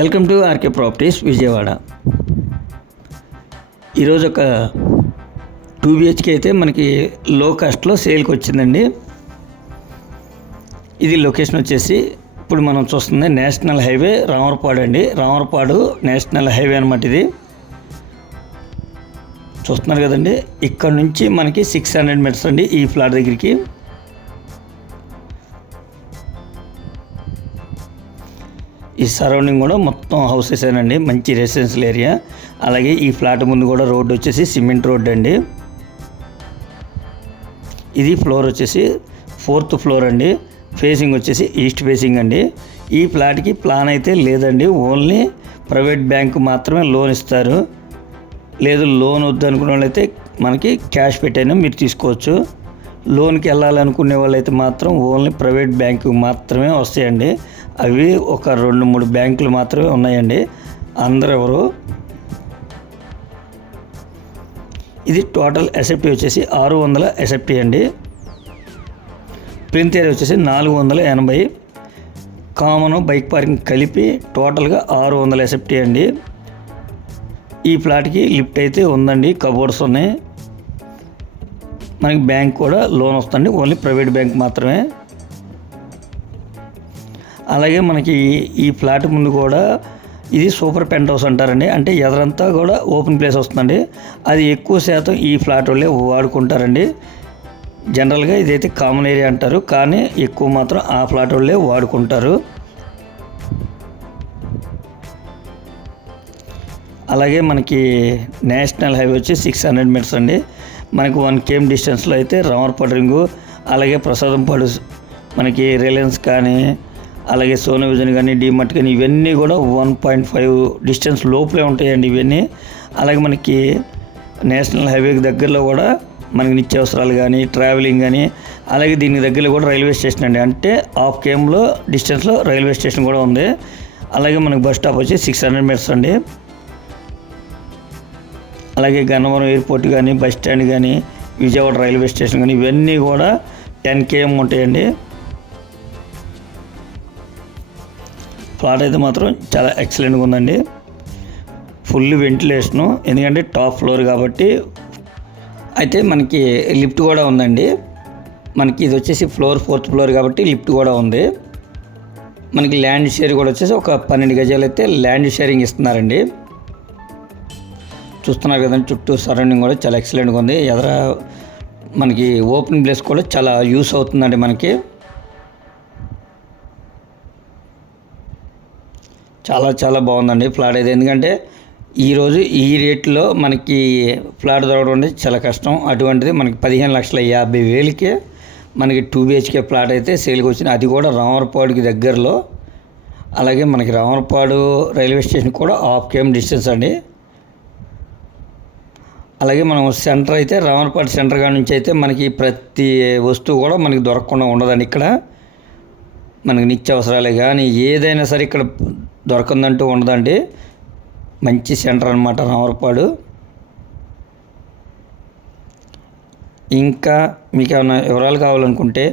Welcome to RK properties Vijayawada. ఈరోజు ఒక 2 BHK అయితే మనకి లో కాస్ట్లో సేల్కి వచ్చిందండి. ఇది లొకేషన్ వచ్చేసి ఇప్పుడు మనం చూస్తుంది నేషనల్ హైవే రామవరపాడు అండి. రామవరపాడు నేషనల్ హైవే అనమాట. ఇది చూస్తున్నారు కదండి. ఇక్కడ నుంచి మనకి 600 మీటర్స్ అండి ఈ ఫ్లాట్ దగ్గరికి. ఈ సరౌండింగ్ కూడా మొత్తం హౌసెస్ అండి, మంచి రెసిడెన్షియల్ ఏరియా. అలాగే ఈ ఫ్లాట్ ముందు కూడా రోడ్డు వచ్చేసి సిమెంట్ రోడ్ అండి. ఇది ఫ్లోర్ వచ్చేసి 4th ఫ్లోర్ అండి. ఫేసింగ్ వచ్చేసి ఈస్ట్ ఫేసింగ్ అండి. ఈ ఫ్లాట్కి ప్లాన్ అయితే లేదండి, ఓన్లీ ప్రైవేట్ బ్యాంకు మాత్రమే లోన్ ఇస్తారు. లేదు లోన్ వద్దు అనుకునే వాళ్ళైతే మనకి క్యాష్ పెట్టైనా మీరు తీసుకోవచ్చు. లోన్కి వెళ్ళాలనుకునే వాళ్ళైతే మాత్రం ఓన్లీ ప్రైవేట్ బ్యాంకు మాత్రమే వస్తాయండి. అవి ఒక 2-3 బ్యాంకులు మాత్రమే ఉన్నాయండి, అందరూ ఎవరు. ఇది టోటల్ ఎస్ఎఫ్టీ వచ్చేసి 600 ఎస్ఎఫ్టీ అండి. ప్రింట్ ఏరియా వచ్చేసి 480, కామన్ బైక్ పార్కింగ్ కలిపి టోటల్గా 600 ఎస్ఎఫ్టీ అండి. ఈ ఫ్లాట్కి లిఫ్ట్ అయితే ఉందండి, కబోర్డ్స్ ఉన్నాయి. మనకి బ్యాంక్ కూడా లోన్ వస్తుంది, ఓన్లీ ప్రైవేట్ బ్యాంక్ మాత్రమే. అలాగే మనకి ఈ ఫ్లాట్ ముందు కూడా ఇది సూపర్ పెంట్ హౌస్ అంటారండి. అంటే ఎదరంతా కూడా ఓపెన్ ప్లేస్ వస్తుందండి. అది ఎక్కువ శాతం ఈ ఫ్లాట్ వాళ్ళే వాడుకుంటారండి. జనరల్గా ఇదైతే కామన్ ఏరియా అంటారు, కానీ ఎక్కువ మాత్రం ఆ ఫ్లాట్ వాళ్ళే వాడుకుంటారు. అలాగే మనకి నేషనల్ హైవే వచ్చి 600 మీటర్స్ అండి. మనకి 1 km డిస్టెన్స్లో అయితే రామవరపాడు రింగు, అలాగే ప్రసాదంపాడు, మనకి రిలయన్స్ కానీ, అలాగే సోనీ విజన్ కానీ, డిమార్ట్ కానీ, ఇవన్నీ కూడా 1.5 డిస్టెన్స్ లోపలే ఉంటాయండి ఇవన్నీ. అలాగే మనకి నేషనల్ హైవేకి దగ్గరలో కూడా మనకి నిత్యావసరాలు కానీ, ట్రావెలింగ్ కానీ, అలాగే దీనికి దగ్గరలో కూడా రైల్వే స్టేషన్ అండి. అంటే 1/2 km డిస్టెన్స్లో రైల్వే స్టేషన్ కూడా ఉంది. అలాగే మనకి బస్ స్టాప్ వచ్చి 600 మీటర్స్ అండి. అలాగే గన్నవరం ఎయిర్పోర్ట్ కానీ, బస్ స్టాండ్ కానీ, విజయవాడ రైల్వే స్టేషన్ కానీ, ఇవన్నీ కూడా 10 km ఉంటాయండి. ఫ్లాట్ అయితే మాత్రం చాలా ఎక్సలెంట్గా ఉందండి. ఫుల్ వెంటిలేషను, ఎందుకంటే టాప్ ఫ్లోర్ కాబట్టి. అయితే మనకి లిఫ్ట్ కూడా ఉందండి. మనకి ఇది వచ్చేసి 4th ఫ్లోర్ కాబట్టి లిఫ్ట్ కూడా ఉంది. మనకి ల్యాండ్ షేర్ కూడా వచ్చేసి ఒక 12 గజాలు అయితే ల్యాండ్ షేరింగ్ ఇస్తున్నారండి. చూస్తున్నారు కదండి, చుట్టూ సరౌండింగ్ కూడా చాలా ఎక్సలెంట్గా ఉంది. ఎదర మనకి ఓపెన్ ప్లేస్ కూడా చాలా యూస్ అవుతుందండి మనకి. చాలా బాగుందండి ఫ్లాట్ అయితే. ఎందుకంటే ఈరోజు ఈ రేట్లో మనకి ఫ్లాట్ దొరకడం అంటే చాలా కష్టం. అటువంటిది మనకి 15,50,000కే మనకి 2 BHK ఫ్లాట్ అయితే సేల్కి వచ్చింది. అది కూడా రామవరపాడుకి దగ్గరలో. అలాగే మనకి రామవరపాడు రైల్వే స్టేషన్ కూడా 1/2 km డిస్టెన్స్ అండి. అలాగే మనం సెంటర్ అయితే రామవరపాడు సెంటర్ కాడ నుంచి అయితే మనకి ప్రతి వస్తువు కూడా మనకి దొరకకుండా ఉండదండి. ఇక్కడ మనకి నిత్యావసరాలే కానీ ఏదైనా సరే ఇక్కడ దొరకందంటూ ఉండదండి. మంచి సెంటర్ అనమాట రామవరపాడు. ఇంకా మీకు ఏమైనా వివరాలు కావాలనుకుంటే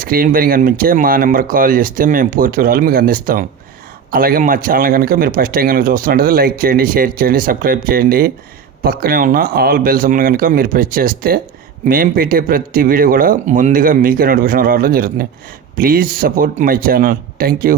స్క్రీన్ పైన కనిపించే మా నెంబర్కి కాల్ చేస్తే మేము పూర్తి వివరాలు మీకు అందిస్తాం. అలాగే మా ఛానల్ కనుక మీరు ఫస్ట్ టైం కనుక చూస్తున్నట్టయితే లైక్ చేయండి, షేర్ చేయండి, సబ్స్క్రైబ్ చేయండి. పక్కనే ఉన్న ఆల్ బెల్ సింబల్ కనుక మీరు ప్రెస్ చేస్తే మేము పెట్టే ప్రతి వీడియో కూడా ముందుగా మీకే నోటిఫికేషన్ రావడం జరుగుతుంది. Please support my channel. Thank you.